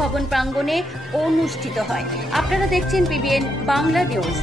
ভবন প্রাঙ্গণে অনুষ্ঠিত হয়। আপনারা দেখছেন পিবিএন বাংলা নিউজ।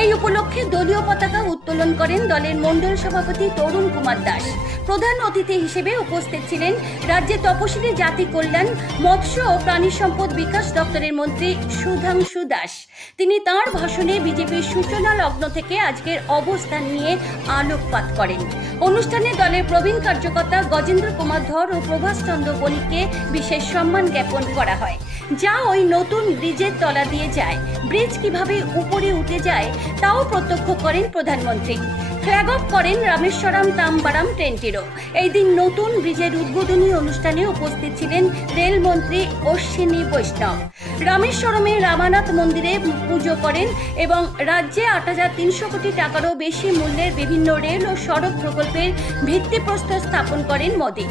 এই উপলক্ষে দলীয় পতাকা উত্তোলন করেন দলের মণ্ডল সভাপতি তরুণ কুমার দাস। প্রধান অতিথি হিসেবে উপস্থিত ছিলেন রাজ্যের তপশিলি জাতি কল্যাণ, মৎস্য ও প্রাণী সম্পদ বিকাশ দপ্তরের মন্ত্রী সুধাংশু দাস। তিনি তাঁর ভাষণে বিজেপির সূচনা লগ্ন থেকে আজকের অবস্থান নিয়ে আলোকপাত করেন। অনুষ্ঠানে দলের প্রবীণ কার্যকর্তা গজেন্দ্র কুমার ধর ও প্রভাস চন্দ্র বণিককে বিশেষ সম্মান জ্ঞাপন করা হয়, যা ওই নতুন ব্রিজের তলা দিয়ে যায়। ব্রিজ কিভাবে উপরে উঠে যায় তাও প্রত্যক্ষ করেন প্রধানমন্ত্রী। ফ্ল্যাগ অফ করেন রামেশ্বরম তাম্বারাম ট্রেনটিরও। এই দিন নতুন ব্রিজের উদ্বোধনী অনুষ্ঠানে উপস্থিত ছিলেন রেলমন্ত্রী অশ্বিনী বৈষ্ণব। রামেশ্বরমে রামানাথ মন্দিরে পুজো করেন এবং রাজ্যে ৮৩০০ কোটি টাকারও বেশি মূল্যের বিভিন্ন রেল ও সড়ক প্রকল্পের ভিত্তিপ্রস্তর স্থাপন করেন মোদী।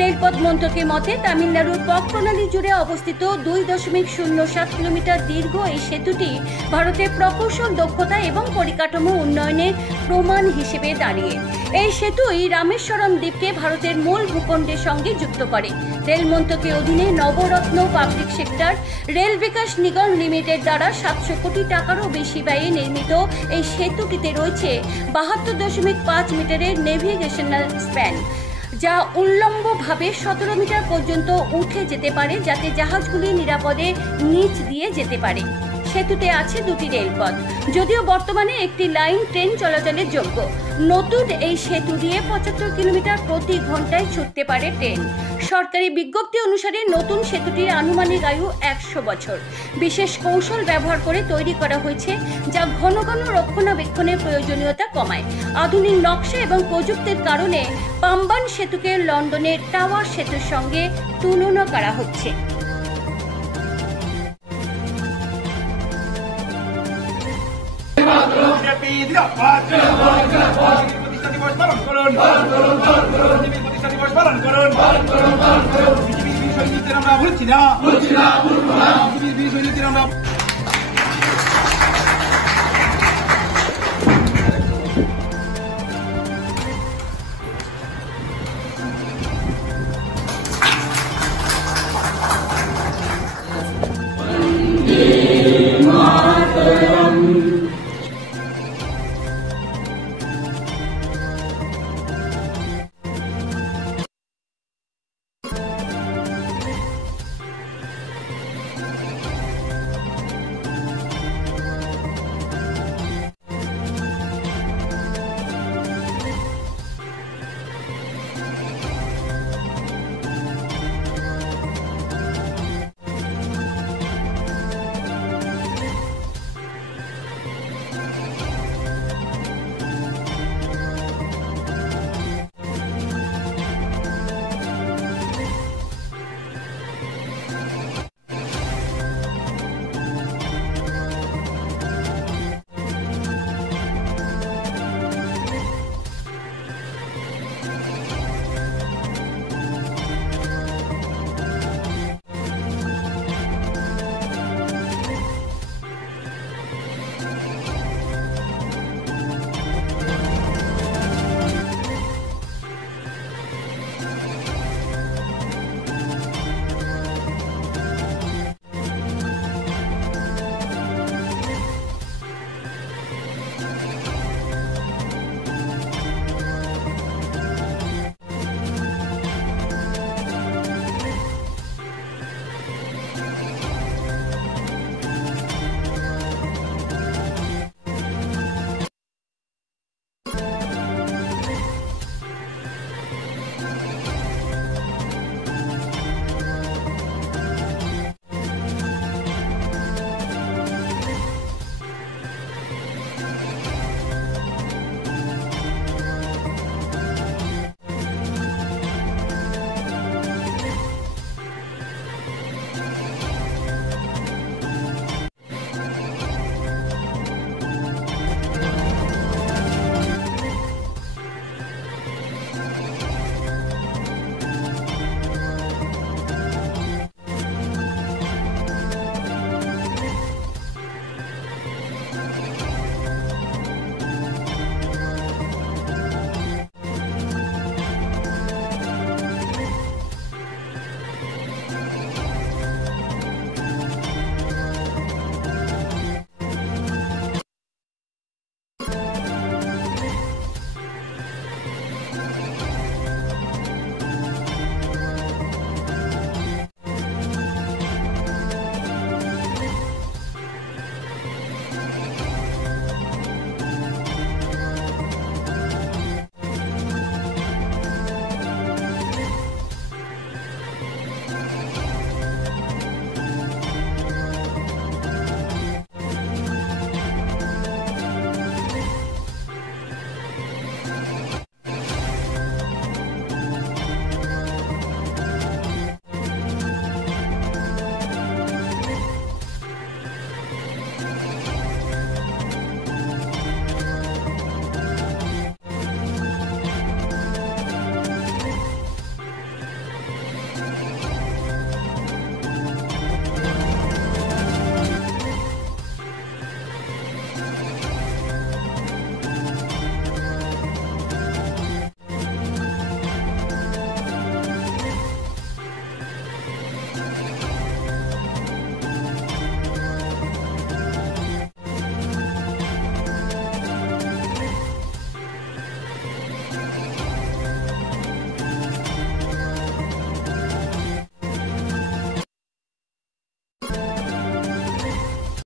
রেলপথ মন্ত্রকের মতে তামিলনাড়ুর পথ প্রণালী জুড়ে অবস্থিত ২.০৭ কিলোমিটার দীর্ঘ এই সেতুটি ভারতের প্রকৌশল দক্ষতা এবং পরিকাঠামো উন্নয়নের প্রমাণ হিসেবে দাঁড়িয়ে। এই সেতুই রামেশ্বরম দ্বীপকে ভারতের মূল ভূখণ্ডের সঙ্গে যুক্ত করে। রেল মন্ত্রকের অধীনে নবরত্ন public sector rail Vikas Nigam limited দ্বারা ৭০০ কোটি টাকারও বেশি ব্যয়ে নির্মিত এই সেতুটিতে রয়েছে ৭২.৫ মিটারের নেভিগেশনাল স্প্যান, যা উল্লম্বভাবে ১৭ মিটার পর্যন্ত উঠে যেতে পারে, যাতে জাহাজগুলি নিরাপদে নিচ দিয়ে যেতে পারে। সেতুতে আছে দুটি রেলপথ, যদিও বর্তমানে একটি লাইন ট্রেন চলাচলের যোগ্য। নতুন এই সেতু দিয়ে ৭৫ কিলোমিটার প্রতি ঘন্টায় ছুটতে পারে ট্রেন। সরকারি বিজ্ঞপ্তি অনুসারে নতুন সেতুটির আনুমানিক আয়ু ১০০ বছর। বিশেষ কৌশল ব্যবহার করে তৈরি করা হয়েছে, যা ঘন ঘন রক্ষণাবেক্ষণের প্রয়োজনীয়তা কমায়। আধুনিক নকশা এবং প্রযুক্তির কারণে পাম্বান সেতুকে লন্ডনের টাওয়ার সেতুর সঙ্গে তুলনা করা হচ্ছে। আমরা